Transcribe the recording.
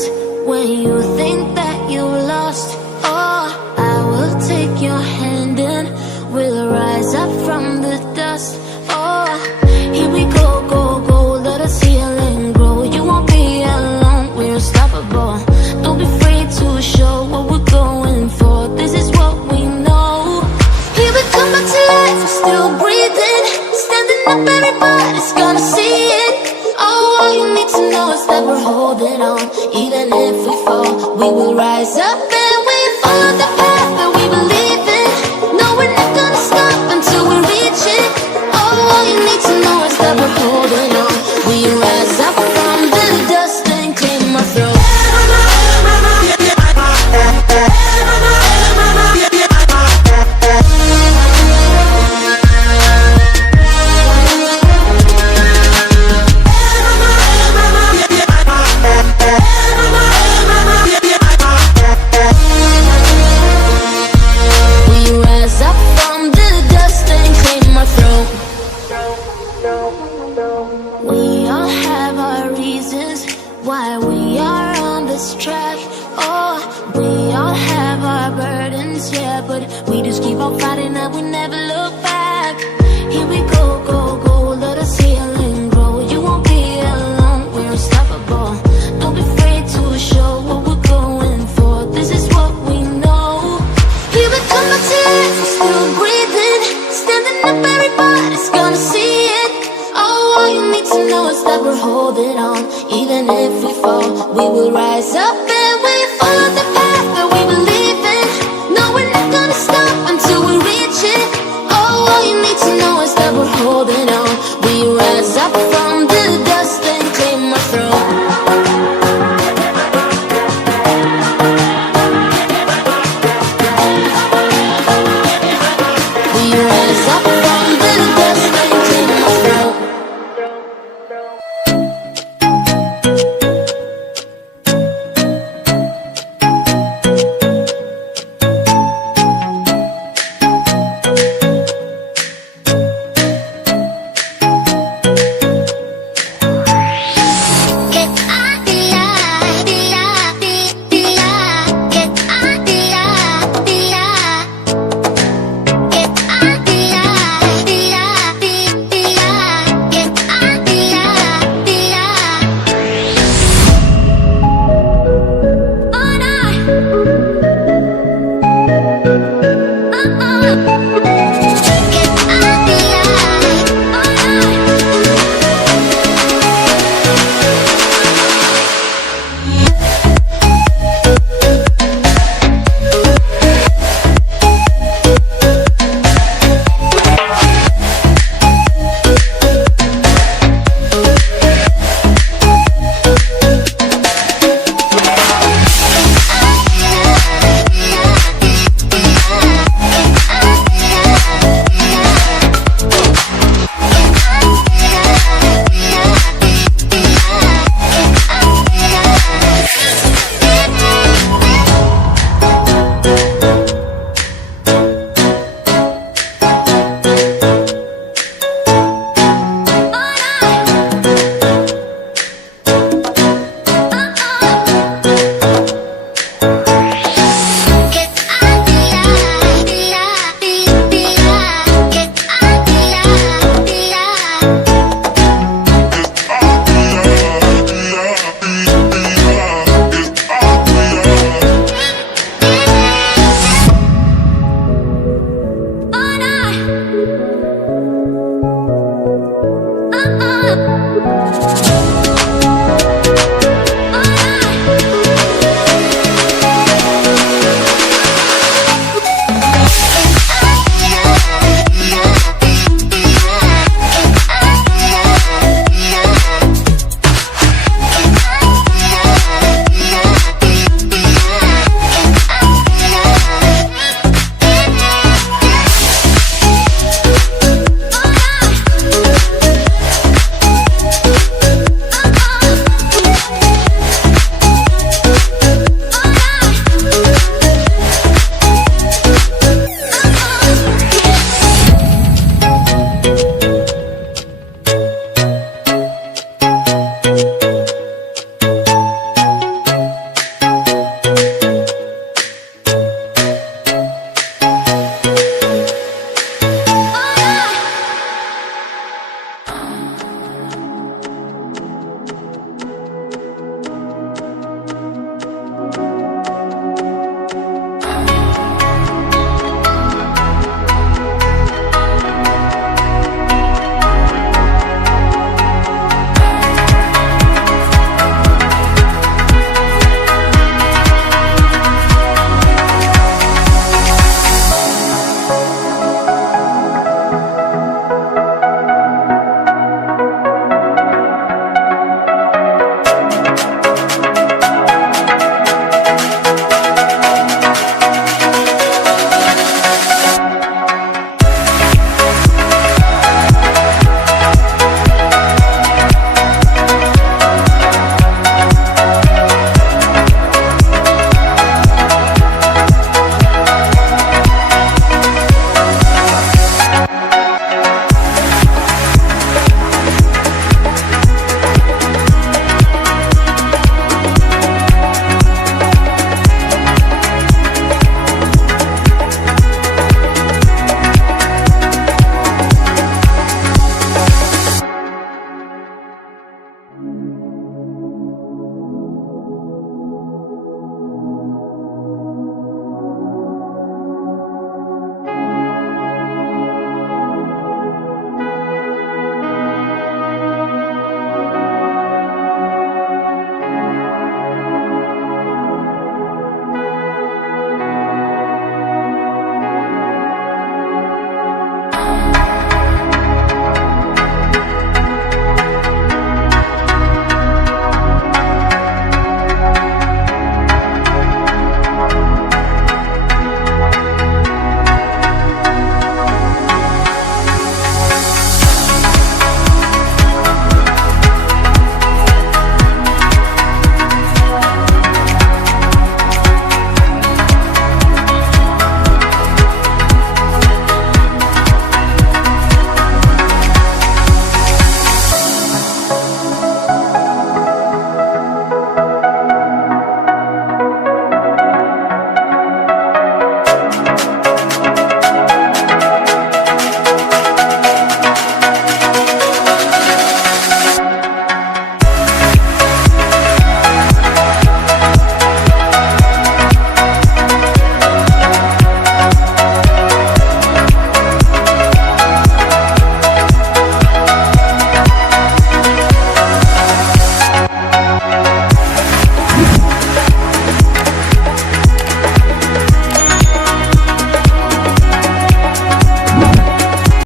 reasons when you think that you lost. Oh, I will take your hand and we'll rise up from the dust. Oh, here we go, go, go, let us heal and grow. You won't be alone, we're unstoppable. Don't be afraid to show what we're going for. This is what we know. Here we come back to life, we're still breathing. Standing up, everybody's gonna see it. Oh, all you need to know is that we're holding on. Even if we fall, we will rise up and we follow the path that we believe in. No, we're not gonna stop until we reach it. Oh, all you need to know is that we're holding on. We rise up from the dust and clear my throat. We all have our reasons why we are on this track. Oh, we all have our burdens, yeah, but we just keep on fighting and we never look back. Here we go, go, go, let us heal and grow. You won't be alone, we're unstoppable. Don't be afraid to show what we're going for. This is what we know. Here we come back to life, we're still breathing. Standing up, everybody's gonna see it. Oh, all you need to know is that we're holding on. Even if we fall, we will rise up and we follow the path that we believe in. No, we're not gonna stop until we reach it. Oh, all you need to know is that we're holding on. We rise up from the dust and clear my throat. We rise up from the dust and clear my throat.